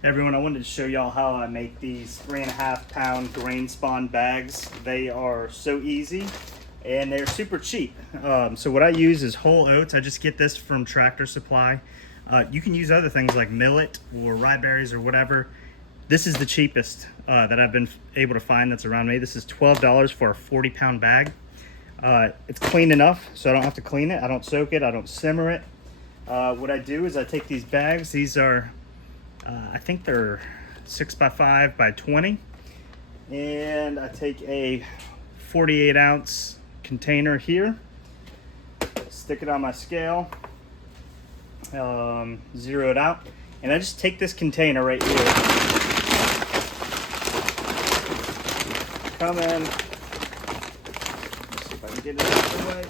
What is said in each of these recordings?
Hey everyone, I wanted to show y'all how I make these 3.5 pound grain spawn bags. They are so easy and they're super cheap. So what I use is whole oats. I just get this from Tractor Supply. You can use other things like millet or rye berries or whatever. This is the cheapest that I've been able to find that's around me. This is $12 for a 40-pound bag. It's clean enough so I don't have to clean it. I don't soak it, I don't simmer it. What I do is I take these bags. These are I think they're 6x5 by 20, and I take a 48-ounce container here, stick it on my scale, zero it out, and I just take this container right here, come in, let's see if I can get it out of the way.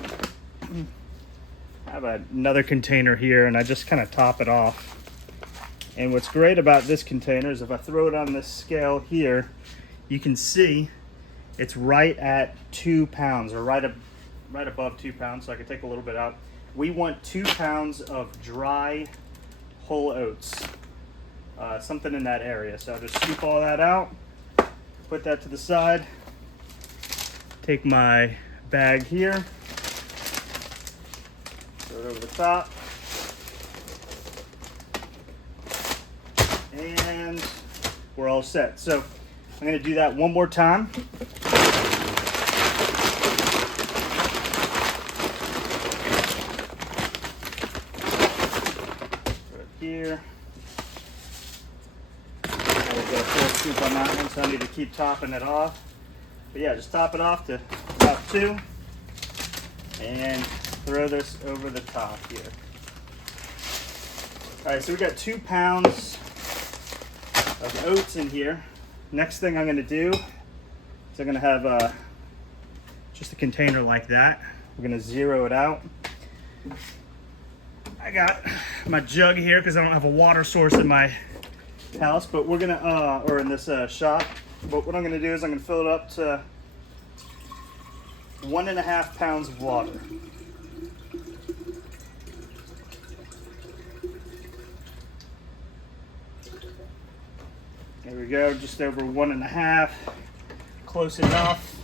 I have another container here, and I just kind of top it off. And what's great about this container is if I throw it on this scale here, you can see it's right at 2 pounds, or right above 2 pounds, so I can take a little bit out. We want 2 pounds of dry whole oats, something in that area. So I'll just scoop all that out, put that to the side, take my bag here, throw it over the top, and we're all set. So I'm going to do that one more time. Right here. I will get a full scoop on that one, so I need to keep topping it off. But yeah, just top it off to about 2 and throw this over the top here. All right, so we got 2 pounds of oats in here. Next thing I'm going to do is I'm going to have just a container like that. We're going to zero it out. I got my jug here because I don't have a water source in my house, but we're going to, or in this shop, but what I'm going to do is I'm going to fill it up to 1.5 pounds of water. There we go, just over 1.5, close enough.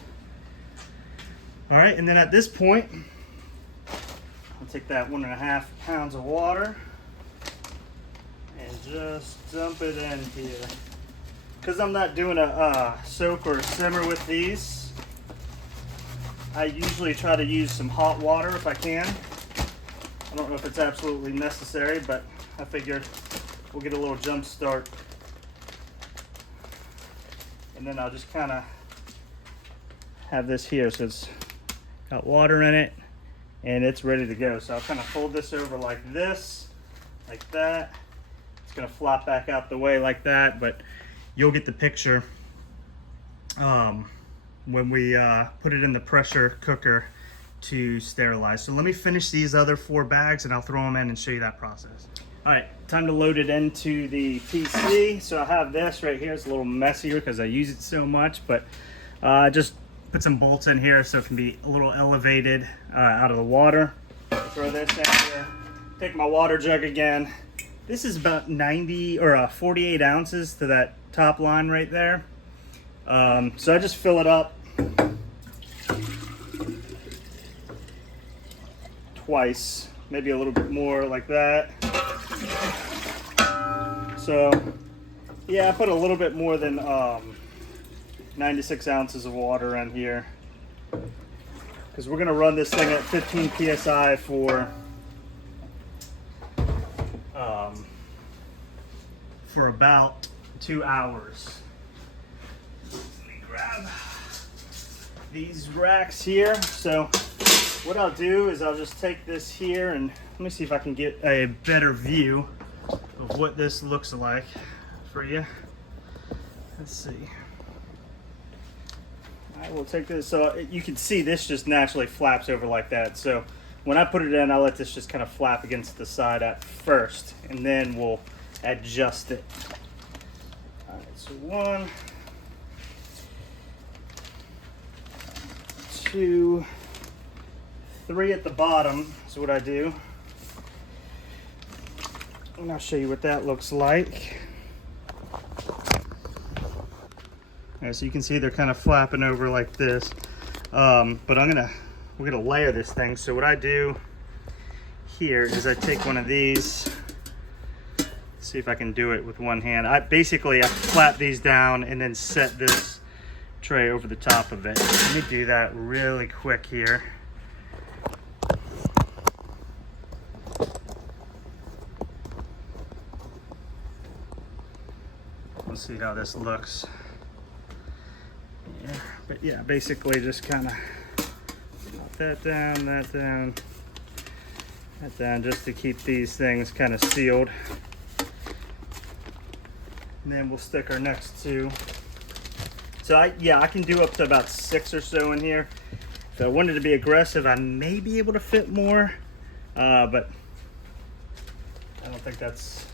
All right, and then at this point, I'll take that 1.5 pounds of water and just dump it in here. Because I'm not doing a soak or a simmer with these, I usually try to use some hot water if I can. I don't know if it's absolutely necessary, but I figured we'll get a little jump start. And then I'll just kind of have this here, so it's got water in it and it's ready to go. So I'll kind of fold this over like this, like that. It's going to flop back out the way like that, but you'll get the picture when we put it in the pressure cooker to sterilize. So let me finish these other 4 bags and I'll throw them in and show you that process. All right, time to load it into the PC. So I have this right here. It's a little messier because I use it so much, but just put some bolts in here so it can be a little elevated out of the water. Throw this in here. Take my water jug again. This is about 90 or 48 ounces to that top line right there. So I just fill it up twice, maybe a little bit more like that. So yeah, I put a little bit more than 96 ounces of water in here because we're going to run this thing at 15 psi for about 2 hours. Let me grab these racks here. So what I'll do is I'll just take this here and let me see if I can get a better view of what this looks like for you. Let's see. I will take this, so you can see this just naturally flaps over like that. So when I put it in, I'll let this just kind of flap against the side at first, and then we'll adjust it. All right, so 1, 2, 3 at the bottom is what I do. And I'll show you what that looks like. So you can see they're kind of flapping over like this. But we're gonna layer this thing. So what I do here is I take one of these. See if I can do it with one hand. I flap these down and then set this tray over the top of it. Let me do that really quick here. We'll see how this looks. Yeah, but yeah, basically just kind of that down, that down, that down, just to keep these things kind of sealed. And then we'll stick our next two. So I can do up to about 6 or so in here. If I wanted to be aggressive, I may be able to fit more, but I don't think that's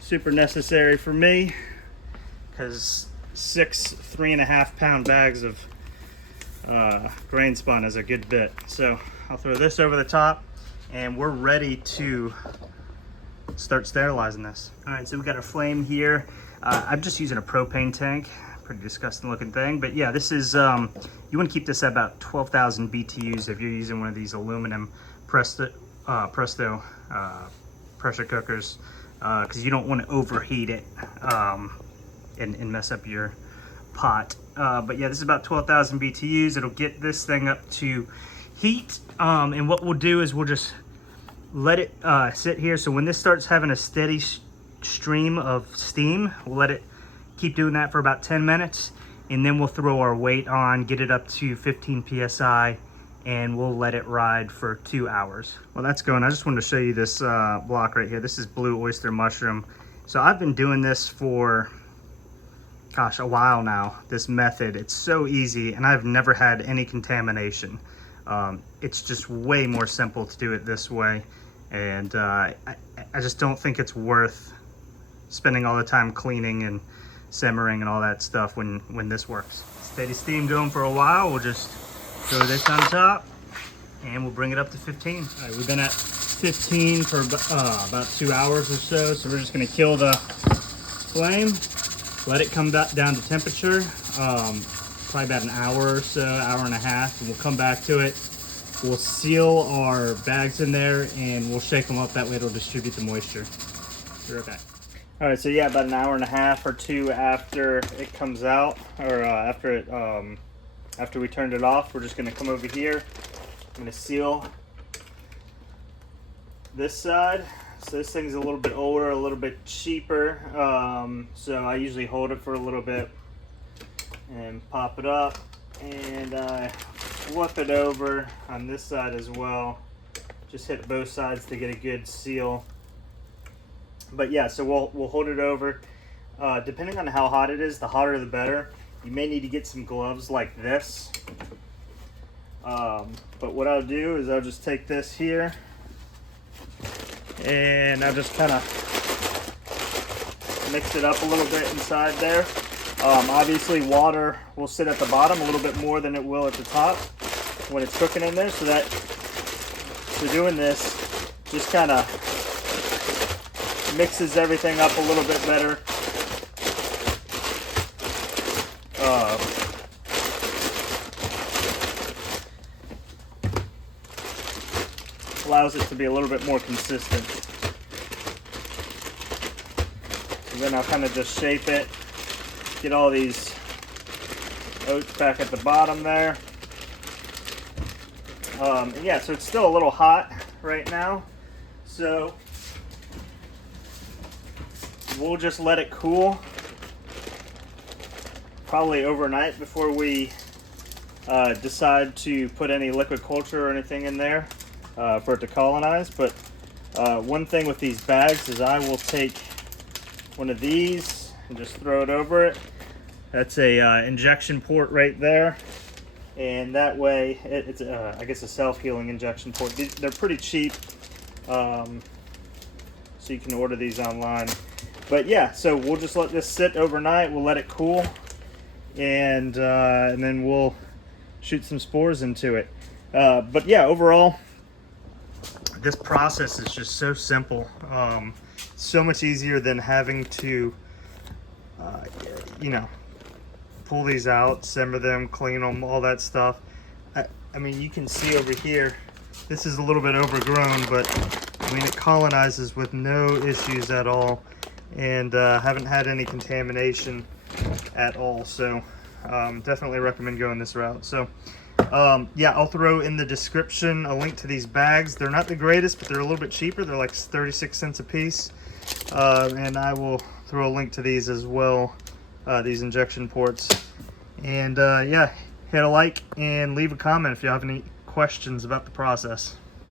super necessary for me, because 6 3.5 pound bags of grain spun is a good bit. So I'll throw this over the top and we're ready to start sterilizing this. All right, so we got our flame here. I'm just using a propane tank. Pretty disgusting looking thing, but yeah, this is, you want to keep this at about 12,000 BTUs if you're using one of these aluminum Presto pressure cookers, because you don't want to overheat it and mess up your pot. But yeah, this is about 12,000 BTUs. It'll get this thing up to heat, and what we'll do is we'll just let it sit here. So when this starts having a steady stream of steam, we'll let it keep doing that for about 10 minutes, and then we'll throw our weight on, get it up to 15 psi, and we'll let it ride for 2 hours. Well, that's going. I just wanted to show you this block right here. This is blue oyster mushroom. So I've been doing this for, gosh, a while now, this method. It's so easy, and I've never had any contamination. It's just way more simple to do it this way, and I just don't think it's worth spending all the time cleaning and simmering and all that stuff when this works. Steady steam going for a while. We'll just throw this on top and we'll bring it up to 15. All right, we've been at 15 for about 2 hours or so. So we're just gonna kill the flame, let it come back down to temperature, probably about an hour or so, hour and a half, and we'll come back to it. We'll seal our bags in there and we'll shake them up. That way it'll distribute the moisture. Be right back. All right, so yeah, about an hour and a half or two after it comes out, or after we turned it off, we're just gonna come over here. I'm gonna seal this side. So this thing's a little bit older, a little bit cheaper. So I usually hold it for a little bit and pop it up, and I flip it over on this side as well. Just hit both sides to get a good seal. But yeah, so we'll hold it over. Depending on how hot it is, the hotter the better. You may need to get some gloves like this. But what I'll do is I'll just take this here and I'll just kind of mix it up a little bit inside there. Obviously water will sit at the bottom a little bit more than it will at the top when it's cooking in there. So doing this just kind of mixes everything up a little bit better. Allows it to be a little bit more consistent. And then I'll kind of just shape it, get all these oats back at the bottom there. And yeah, so it's still a little hot right now. So we'll just let it cool probably overnight before we decide to put any liquid culture or anything in there for it to colonize. But one thing with these bags is I will take one of these and just throw it over it. That's a injection port right there, and that way it's I guess a self-healing injection port. They're pretty cheap, so you can order these online. But yeah, so we'll just let this sit overnight. We'll let it cool, and then we'll shoot some spores into it. But yeah, overall, this process is just so simple. So much easier than having to you know, pull these out, simmer them, clean them, all that stuff. I mean, you can see over here, this is a little bit overgrown, but I mean, it colonizes with no issues at all, and haven't had any contamination at all. So definitely recommend going this route. So yeah, I'll throw in the description a link to these bags. They're not the greatest, but they're a little bit cheaper. They're like 36 cents a piece. And I will throw a link to these as well, these injection ports. And yeah, hit a like and leave a comment if you have any questions about the process.